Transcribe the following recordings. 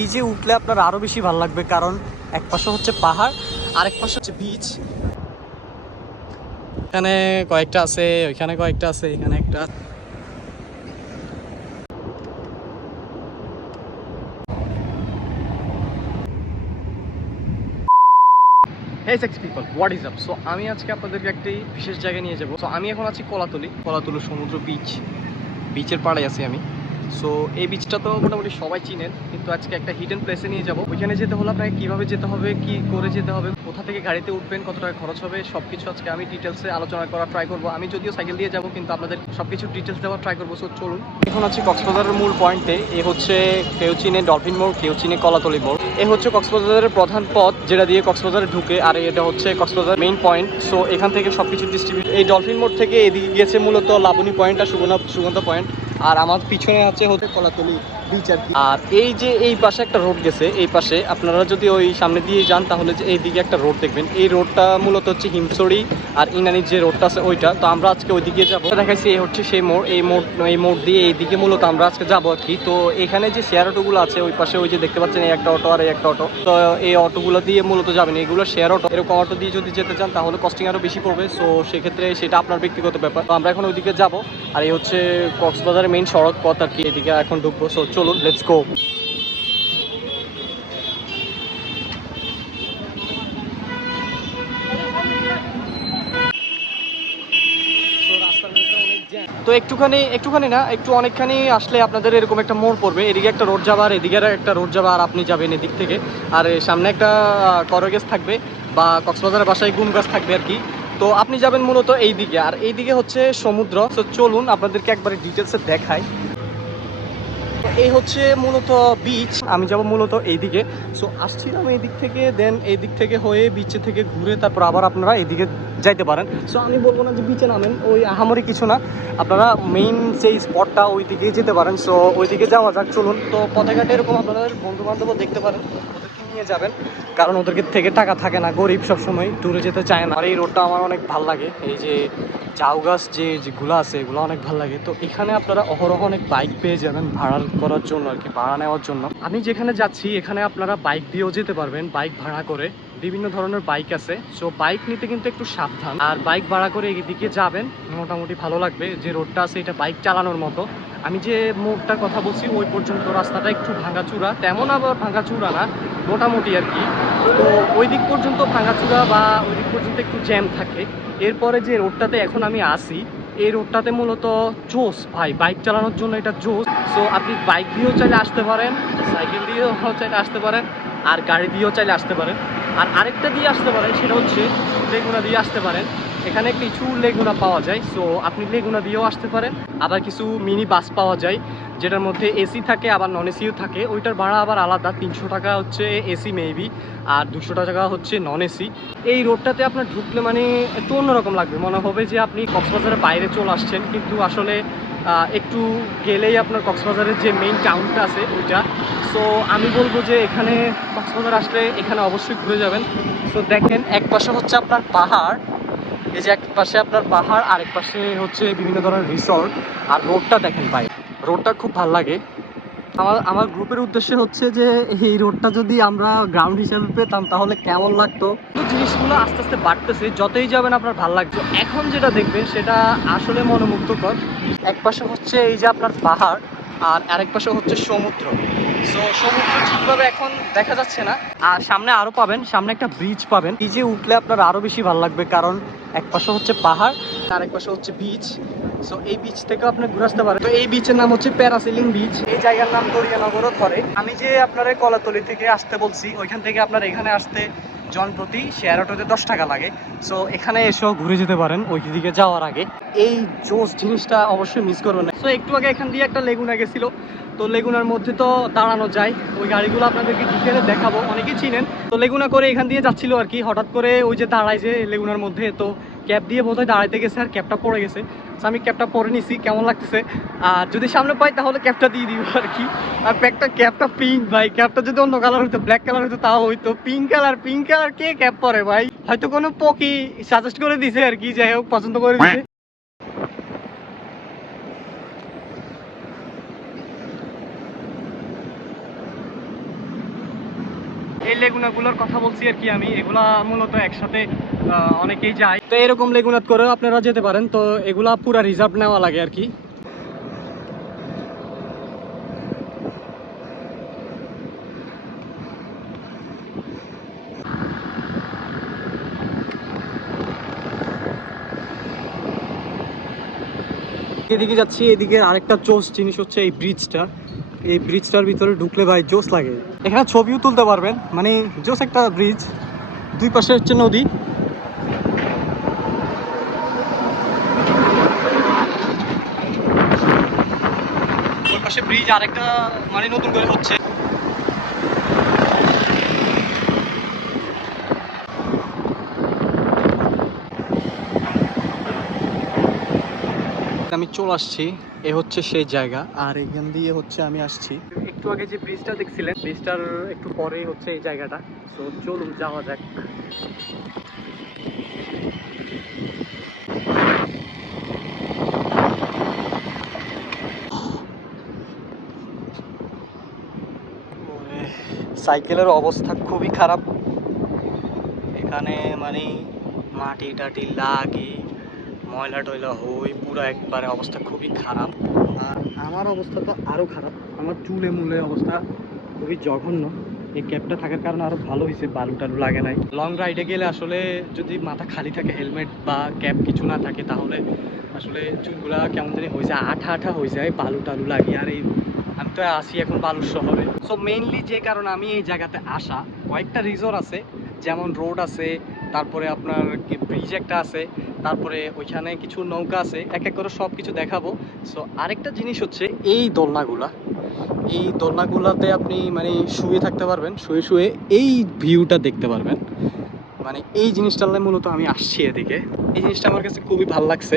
বিচে উঠলে আপনার আরো বেশি ভালো লাগবে, কারণ এক পাশে হচ্ছে পাহাড় আর এক পাশে হচ্ছে বিচ। এখানে কয়েকটা আছে, ওইখানে কয়েকটা আছে, এখানে একটা। Hey sex people, what is up? So আমি আজকে আপনাদেরকে একটি বিশেষ জায়গায় নিয়ে যাব। সো আমি এখন আছি কলাতলি সমুদ্র বিচের পাড়ে আছি আমি। সো এই বিচটা তো মোটামুটি সবাই চিনেন, কিন্তু আজকে একটা হিডেন প্লেসে নিয়ে যাব। ওইখানে যেতে হলে আপনাকে কীভাবে যেতে হবে, কি করে যেতে হবে, কোথা থেকে গাড়িতে উঠবেন, কত টাকা খরচ হবে, সব কিছু আজকে আমি ডিটেলসে আলোচনা করার ট্রাই করবো। আমি যদিও সাইকেল দিয়ে যাব, কিন্তু আপনাদের সব কিছু ডিটেলস দেওয়ার ট্রাই করবো। সো চলুন। এখন আছি কক্সবাজারের মূল পয়েন্টে। এ হচ্ছে কেউ চিনে ডলফিন মোড়, কেউ চিনে কলাতলি মোড়। এ হচ্ছে কক্সবাজারের প্রধান পথ যেটা দিয়ে কক্সবাজারে ঢুকে, আর এটা হচ্ছে কক্সবাজার মেইন পয়েন্ট। সো এখান থেকে সবকিছু ডিস্ট্রিবিউট। এই ডলফিন মোড় থেকে এদিকে গিয়েছে মূলত লাবণী পয়েন্ট আর সুগন্ধা পয়েন্ট, আর আমার পিছনে হচ্ছে কলাতলি বিচ আর কি। আর এই যে এই পাশে একটা রোড গেছে, এই পাশে আপনারা যদি ওই সামনে দিয়ে যান তাহলে যে এইদিকে একটা রোড দেখবেন। এই রোডটা মূলত হচ্ছে হিমছড়ি আর ইনানির যে রোডটা আছে ওইটা। তো আমরা আজকে ওইদিকে যাবো। দেখাইছি এই হচ্ছে সেই মোড়। এই মোড় দিয়ে এইদিকে মূলত আমরা আজকে যাবো আর কি। তো এখানে যে শেয়ার অটোগুলো আছে ওই পাশে, ওই যে দেখতে পাচ্ছেন এই একটা অটো আর এই একটা অটো, তো এই অটোগুলো দিয়ে মূলত যাবেন। এগুলো শেয়ার অটো। এরকম অটো দিয়ে যদি যেতে চান তাহলে কস্টিং আরো বেশি পড়বে। সো সেক্ষেত্রে সেটা আপনার ব্যক্তিগত ব্যাপার। তো আমরা এখন ওইদিকে যাবো। আর এই হচ্ছে কক্সবাজারের মেইন সড়ক পথ আর কি, এদিকে এখন ঢুকবো। সো চলুন, লেটস গো। তো একটুখানি না, একটু অনেকখানি আসলে আপনাদের এরকম একটা মোড় পড়বে। এদিকে একটা রোড যাবার, এদিকে একটা রোড যাবে, আর আপনি যাবেন এদিক থেকে। আর সামনে একটা করগাছ থাকবে, বা কক্সবাজারের বাসায় গুম গাছ থাকবে আর কি। তো আপনি যাবেন মূলত এই দিকে, আর এই দিকে হচ্ছে সমুদ্র। তো চলুন আপনাদেরকে একবারে ডিটেলসে দেখাই। এই হচ্ছে মূলত বিচ। আমি যাব মূলত এইদিকে। সো আসছিলাম এই দিক থেকে, দেন এই দিক থেকে হয়ে বিচে থেকে ঘুরে তারপর আবার আপনারা এইদিকে যাইতে পারেন। সো আমি বলবো না যে বিচে নামেন, ওই আহামরি কিছু না, আপনারা মেইন সেই স্পটটা ওই দিকেই যেতে পারেন। সো ওইদিকে যাওয়া যাক, চলুন। তো পথে ঘাটে এরকম আপনাদের বন্ধু বান্ধবও দেখতে পারেন, ওদেরকে নিয়ে যাবেন, কারণ ওদেরকে থেকে টাকা থাকে না, গরিব সবসময় ট্যুরে যেতে চায় না। আর এই রোডটা আমার অনেক ভালো লাগে, এই যে ঝাউ গাছ যেগুলো আছে এগুলো অনেক ভালো লাগে। তো এখানে আপনারা অহরহ অনেক বাইক পেয়ে যাবেন ভাড়া করার জন্য আর কি, ভাড়া নেওয়ার জন্য। আমি যেখানে যাচ্ছি এখানে আপনারা বাইক দিয়েও যেতে পারবেন, বাইক ভাড়া করে। বিভিন্ন ধরনের বাইক আছে। সো বাইক নিতে কিন্তু একটু সাবধান, আর বাইক ভাড়া করে এদিকে যাবেন, মোটামুটি ভালো লাগবে। যে রোডটা আছে এটা বাইক চালানোর মতো। আমি যে মোড়টার কথা বলছি ওই পর্যন্ত রাস্তাটা একটু ভাঙাচুরা, তেমন আবার ভাঙাচুরা না, মোটামুটি আর কি। তো ওই দিক পর্যন্ত ভাঙাচুরা বা ওই দিক পর্যন্ত একটু জ্যাম থাকে। এরপরে যে রোডটাতে এখন আমি আসি, এই রোডটাতে মূলত জোস ভাই, বাইক চালানোর জন্য এটা জোস। সো আপনি বাইক দিয়েও চাইলে আসতে পারেন, সাইকেল দিয়েও চাইলে আসতে পারেন, আর গাড়ি দিয়েও চাইলে আসতে পারেন। আর আরেকটা দিয়ে আসতে পারেন, সেটা হচ্ছে লেগুনা দিয়ে আসতে পারেন। এখানে কিছু লেগুনা পাওয়া যায়, সো আপনি লেগুনা দিয়েও আসতে পারেন। আবার কিছু মিনি বাস পাওয়া যায় যেটার মধ্যে এসি থাকে আবার নন এসিও থাকে। ওইটার ভাড়া আবার আলাদা, 300 টাকা হচ্ছে এসি মেবি, আর 200 টাকা হচ্ছে নন এসি। এই রোডটাতে আপনার ঢুকলে মানে একটু অন্যরকম লাগবে, মনে হবে যে আপনি কক্সবাজারের বাইরে চলে আসছেন, কিন্তু আসলে একটু গেলেই আপনার কক্সবাজারের যে মেইন টাউনটা আছে ওইটা। সো আমি বলবো যে এখানে কক্সবাজার আসলে এখানে অবশ্যই ঘুরে যাবেন। সো দেখেন, এক পাশে হচ্ছে আপনার পাহাড়, এই যে এক পাশে আপনার পাহাড়, আরেক পাশে হচ্ছে বিভিন্ন ধরনের রিসর্ট। আর রোডটা দেখেন ভাই, রোডটা খুব ভালো লাগে। আমার গ্রুপের উদ্দেশ্য হচ্ছে যে এই রোডটা যদি আমরা গ্রাউন্ড হিসেবে পেতাম তাহলে কেমন লাগতো। তো জিনিসগুলো আস্তে আস্তে বাড়তেছে, যতই যাবেন আপনার ভালো লাগছে। এখন যেটা দেখবেন সেটা আসলে মনোমুগ্ধকর। এক পাশে হচ্ছে এই যে আপনার পাহাড়, আর আরেক পাশে হচ্ছে সমুদ্র। সো সমুদ্র ঠিকভাবে এখন দেখা যাচ্ছে না, আর সামনে আরো পাবেন, সামনে একটা ব্রিজ পাবেন। ব্রিজে উঠলে আপনার আরো বেশি ভালো লাগবে, কারণ এক পাশে হচ্ছে পাহাড়, আরেক পাশে হচ্ছে বিচ। সো এই বিচ থেকে আপনি ঘুরে আসতে পারেন। তো এই বিচের নাম হচ্ছে প্যারাসিলিং বিচ। এই জায়গার নাম দরিয়ানগরও ধরে। আমি যে আপনার কলাতলি থেকে আসতে বলছি, ওইখান থেকে আপনার এখানে আসতে জনপ্রতি শেয়ার অটোতে 10 টাকা লাগে। সো এখানে এসেও ঘুরে যেতে পারেন ওই দিকে যাওয়ার আগে। এই জোস জিনিসটা অবশ্যই মিস করবেন না। সো একটু আগে এখান দিয়ে একটা লেগুনা গেছিল, তো লেগুনার মধ্যে তো দাঁড়ানো যায়। ওই গাড়িগুলো আপনাদেরকে ডিটেলে দেখাবো, অনেকেই চিনেন। তো লেগুনা করে এখান দিয়ে যাচ্ছিল আর কি, হঠাৎ করে ওই যে দাঁড়ায় যে লেগুনার মধ্যে, তো ক্যাপ দিয়ে বোধহয় দাঁড়াইতে গেছে আর ক্যাপটা পড়ে গেছে। সো আমি ক্যাপটা পরে নিছি, কেমন লাগতেছে। আর যদি সামনে পাই তাহলে ক্যাপটা দিয়ে দিব আর কি। আর ক্যাপটা পিঙ্ক ভাই, ক্যাপটা যদি অন্য কালার হইতো, ব্ল্যাক কালার হইতো তাও হইতো। পিঙ্ক কালার কে ক্যাপ পরে ভাই? হয়তো কোনো পকি সাজেস্ট করে দিছে আর কি, যাই হোক পছন্দ করে দিছে। এই লেগুনাগুলোর কথা বলছি আর কি আমি, এগুলা মূলত একসাথে অনেকেই যায়, তো এরকম লেগুনাত করেও আপনারা যেতে পারেন। তো এগুলা পুরা রিজার্ভ নেওয়া লাগে আর কি। এদিকে যাচ্ছি, এদিকে আরেকটা জোস জিনিস হচ্ছে এই ব্রিজটা। এই ব্রিজটার ভিতরে ঢুকলে ভাই জোস লাগে, এখানে ছবিও তুলতে পারবেন, মানে জোস একটা ব্রিজ, দুই পাশে হচ্ছে নদী। ওই পাশে ব্রিজ আরেকটা মানে নতুন করে হচ্ছে। আমি চলে আসছি, এ হচ্ছে সেই জায়গা, আর এখান দিয়ে হচ্ছে আমি আসছি। একটু আগে যে ব্রিজটা দেখছিলেন, ব্রিজটার একটু পরেই হচ্ছে এই জায়গাটা। তো চলুন যাওয়া যাক। সাইকেলের অবস্থা খুবই খারাপ এখানে, মানে মাটি টাটি লাগে, ময়লা টয়লা হই, পুরো একবারে অবস্থা খুবই খারাপ। আর আমার অবস্থা তো আরও খারাপ, আমার চুলে মুলে অবস্থা খুবই জঘন্য। এই ক্যাবটা থাকার কারণে আরও ভালো হয়েছে, বালু টালু লাগে নাই। লং রাইডে গেলে আসলে যদি মাথা খালি থাকে, হেলমেট বা ক্যাপ কিছু না থাকে, তাহলে আসলে চুলগুলা কেমন জানি হয়ে যায়, আঠা আঠা হয়ে যায়, বালু টালু লাগে। আর এই আমি তো আসি এখন বালুর শহরে। সো মেইনলি যে কারণে আমি এই জায়গাতে আসা, কয়েকটা রিজন আছে, যেমন রোড আছে, তারপরে আপনার ব্রিজ একটা আছে, তারপরে ওইখানে কিছু নৌকা আছে, এক এক করে সব কিছু দেখাবো। সো আরেকটা জিনিস হচ্ছে এই দোলনাগুলা, এই দোলনাগুলাতে আপনি মানে শুয়ে থাকতে পারবেন, শুয়ে শুয়ে এই ভিউটা দেখতে পারবেন। মানে এই জিনিসটা মূলত আমি আসছি এদিকে, এই জিনিসটা আমার কাছে খুবই ভালো লাগছে,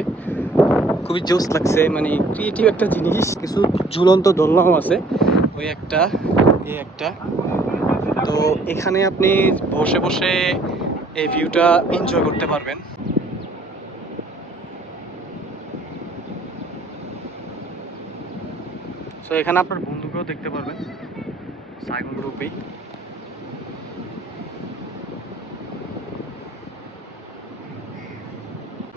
খুবই জোস লাগছে, মানে ক্রিয়েটিভ একটা জিনিস। কিছু ঝুলন্ত দোলনাও আছে, ওই একটা, এই একটা। তো এখানে আপনি বসে বসে এই ভিউটা এনজয় করতে পারবেন। সো এখানে আপনার বন্ধুকেও দেখতে পারবেন, সাইমন গ্রুপেই।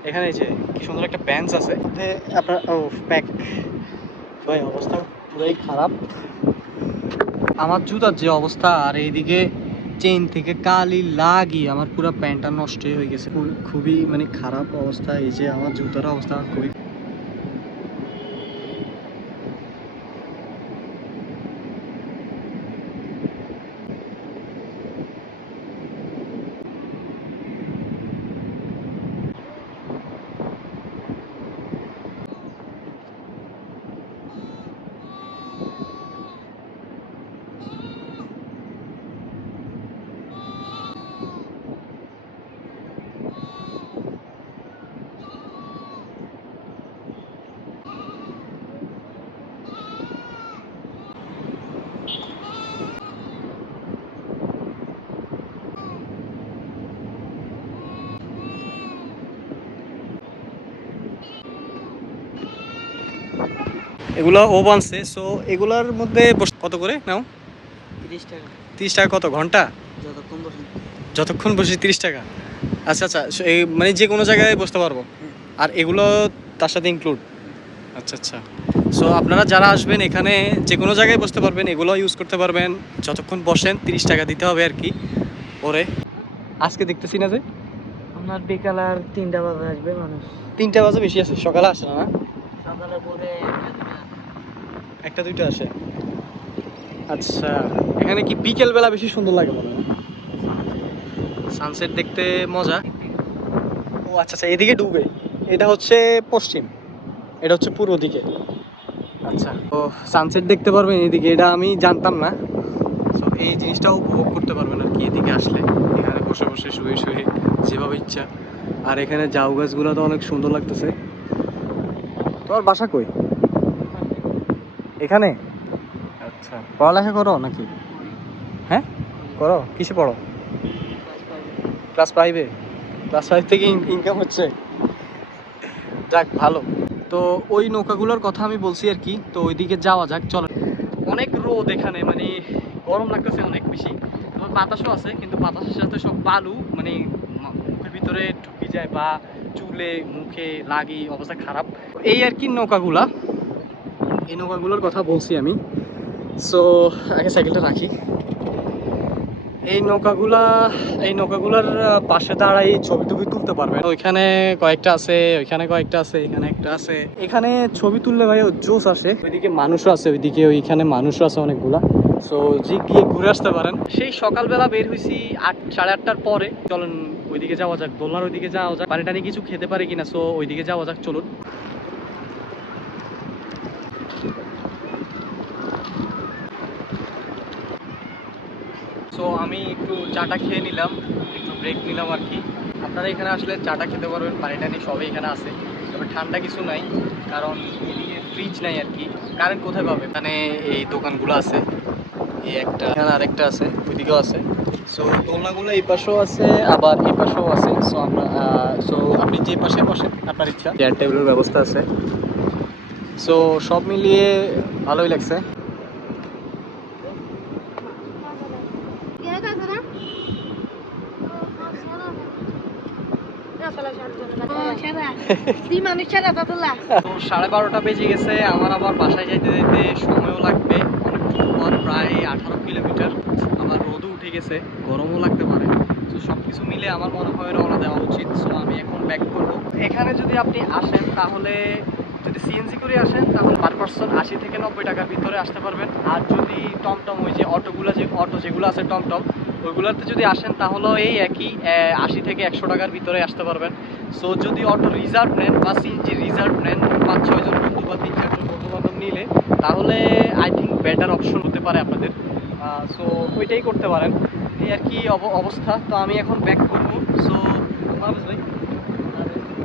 এখানে যে কি সুন্দর একটা বেঞ্চ আছে, আপনার ও প্যাক, ভাই অবস্থা পুরাই খারাপ। আমার জুতার যে অবস্থা, আর এইদিকে চেইন থেকে কালি লাগি আমার পুরো প্যান্টটা নষ্ট হয়ে গেছে, খুবই মানে খারাপ অবস্থা। এই যে আমার জুতার অবস্থা খুবই। এগুলো ও বানছে। সো এগুলার মধ্যে কত করে নাও? 30 টাকা। 30 টাকা কত ঘন্টা? যতক্ষণ বসি, যতক্ষণ বসি 30 টাকা। আচ্ছা আচ্ছা, এই মানে যে কোনো জায়গায় বসতে পারবো, আর এগুলো তার সাথে ইনক্লুড? আচ্ছা আচ্ছা। সো আপনারা যারা আসবেন এখানে যে কোনো জায়গায় বসতে পারবেন, এগুলো ইউজ করতে পারবেন, যতক্ষণ বসেন 30 টাকা দিতে হবে আর কি। ওরে আজকে দেখতেছি না যে আপনার বিকাল আর 3টা বাজে আসবে মানুষ। 3টা বাজে বেশি আছে, সকালে আসে না? সকালে পরে একটা দুইটা আসে। আচ্ছা, এখানে কি বিকেল বেলা বেশি সুন্দর লাগে মনে হয়, সানসেট দেখতে মজা। ও আচ্ছা আচ্ছা, এদিকে ডুবে, এটা হচ্ছে পশ্চিম, এটা হচ্ছে পূর্ব দিকে। আচ্ছা, তো সানসেট দেখতে পারবেন এদিকে, এটা আমি জানতাম না। তো এই জিনিসটাও উপভোগ করতে পারবেন আর কি এদিকে আসলে, এখানে বসে বসে শুয়ে শুয়ে যেভাবে ইচ্ছা। আর এখানে জাউ গাছগুলো তো অনেক সুন্দর লাগতেছে। তোমার বাসা কই? এখানে? আচ্ছা, পড়ালেখা করো নাকি? হ্যাঁ করো, কিসে পড়ো? ক্লাস 5-এ? ক্লাস 5 থেকে ইনকাম হচ্ছে, যাক ভালো। তো ওই নৌকাগুলোর কথা আমি বলছি আর কি, তো ওইদিকে যাওয়া যাক চলো। অনেক রোদ এখানে, মানে গরম লাগতেছে অনেক বেশি। তবে বাতাসও আছে, কিন্তু বাতাসের সাথে সব বালু মানে মুখের ভিতরে ঢুকে যায় বা চুলে মুখে লাগে, অবস্থা খারাপ। এই আর কি নৌকাগুলা, এই নৌকাগুলোর কথা বলছি আমি। সো আগে সাইকেলটা রাখি। এই নৌকাগুলোর পাশে দাঁড়াই ছবি টবি তুলতে পারবেন। ওইখানে কয়েকটা আছে, ওইখানে কয়েকটা আছে, এখানে একটা আছে। এখানে ছবি তুললে ভাই জোশ আসে। ওইদিকে মানুষও আছে, ওইখানে মানুষও আছে অনেকগুলা। সো যে গিয়ে ঘুরে আসতে পারেন। সেই সকালবেলা বের হয়েছি 8, 8:30টার পরে। চলুন ওইদিকে যাওয়া যাক, দোলনার ওইদিকে যাওয়া যাক, পানি টানি কিছু খেতে পারি কিনা। সো ওইদিকে যাওয়া যাক, চলুন। সো আমি একটু চাটা খেয়ে নিলাম, একটু ব্রেক নিলাম আর কি। আপনারা এখানে আসলে চাটা খেতে পারবেন, পানি টানি সবই এখানে আছে। তবে ঠান্ডা কিছু নাই, কারণ এদিকে ফ্রিজ নাই আর কি। কারেন্ট কোথায় পাবে? এখানে এই দোকানগুলো আছে, এই একটা, এখানে আরেকটা আছে, ওইদিকেও আছে। সো দোলনাগুলো এই পাশেও আছে, আবার এই পাশেও আছে। সো আপনি যে পাশে বসেন আপনার ইচ্ছা। চেয়ার টেবিলের ব্যবস্থা আছে। সো সব মিলিয়ে ভালোই লাগছে। তো 12:30 বেজে গেছে, আমার আবার বাসায় যাইতে যাইতে সময়ও লাগবে অনেকটুকু পর, প্রায় 18 কিলোমিটার। আমার রোদও উঠে গেছে, গরমও লাগতে পারে। তো সব কিছু মিলে আমার মনে হয় রওনা দেওয়া উচিত। সো আমি এখন ব্যাক করব। এখানে যদি আপনি আসেন, তাহলে যদি সিএনজি করে আসেন তাহলে পার পার্সন 80 থেকে 90 টাকার ভিতরে আসতে পারবেন। আর যদি টমটম, ওই যে অটো যেগুলো আছে টমটম, ওইগুলোতে যদি আসেন তাহলে এই একই 80 থেকে 100 টাকার ভিতরে আসতে পারবেন। সো যদি অটো রিজার্ভ নেন বা সিএনজি রিজার্ভ নেন, 5-6 জন বন্ধু বা 3-4 জন বন্ধু বান্ধব নিলে, তাহলে আই থিঙ্ক বেটার অপশন হতে পারে আপনাদের। সো ওইটাই করতে পারেন। এই আর কি অবস্থা। তো আমি এখন ব্যাক করবো। সো ভাই,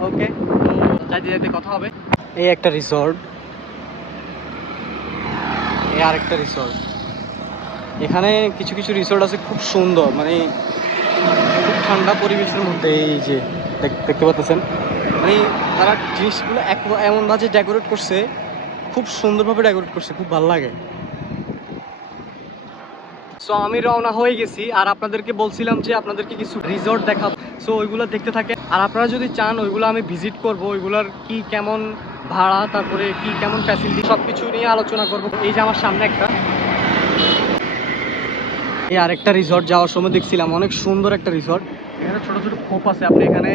ওকে, তো যাইতে যাইতে কথা হবে। এই একটা রিসর্ট, এই আরেকটা রিসর্ট। এখানে কিছু কিছু রিসর্ট আছে খুব সুন্দর, মানে খুব ঠান্ডা পরিবেশের মধ্যে। এই যে দেখতে পাচ্ছেন, মানে তারা জিনিসগুলো এমন ভাবে ডেকোরেট করছে, খুব সুন্দরভাবে ডেকোরেট করছে, খুব ভালো লাগে। সো আমি রওনা হয়ে গেছি, আর আপনাদেরকে বলছিলাম যে আপনাদেরকে কিছু রিসর্ট দেখাবো। সো ওইগুলো দেখতে থাকে, আর আপনারা যদি চান ওইগুলো আমি ভিজিট করব, ওইগুলোর কি কেমন ভাড়া, তারপরে কি কেমন ফ্যাসিলিটি, সব কিছু নিয়ে আলোচনা করব। এই যে আমার সামনে একটা, এই আরেকটা রিসর্ট যাওয়ার সময় দেখছিলাম, অনেক সুন্দর একটা রিসর্ট। এখানে ছোট ছোট খোপ আছে, আপনি এখানে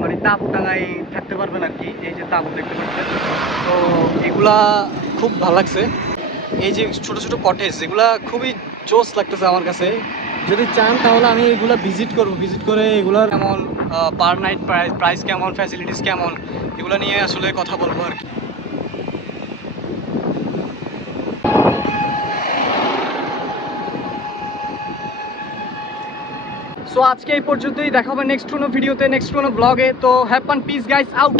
মানে তাঁবু টাঙায় থাকতে পারবেন আর কি। এই যে তাঁবু দেখতে পাচ্ছেন, তো এগুলা খুব ভালো লাগছে। এই যে ছোট ছোট কটেজ, এগুলা খুবই জোস লাগতেছে আমার কাছে। যদি চান তাহলে আমি এগুলা ভিজিট করব, ভিজিট করে এগুলার কেমন পার নাইট প্রাইস কেমন, ফ্যাসিলিটিস কেমন, এগুলো নিয়ে আসলে কথা বলবো আর কি। সো আজকে এই পর্যন্তই, দেখা হবে নেক্সট কোনো ভিডিওতে, নেক্সট কোনো ব্লগে। তো have fun, piece guys, out.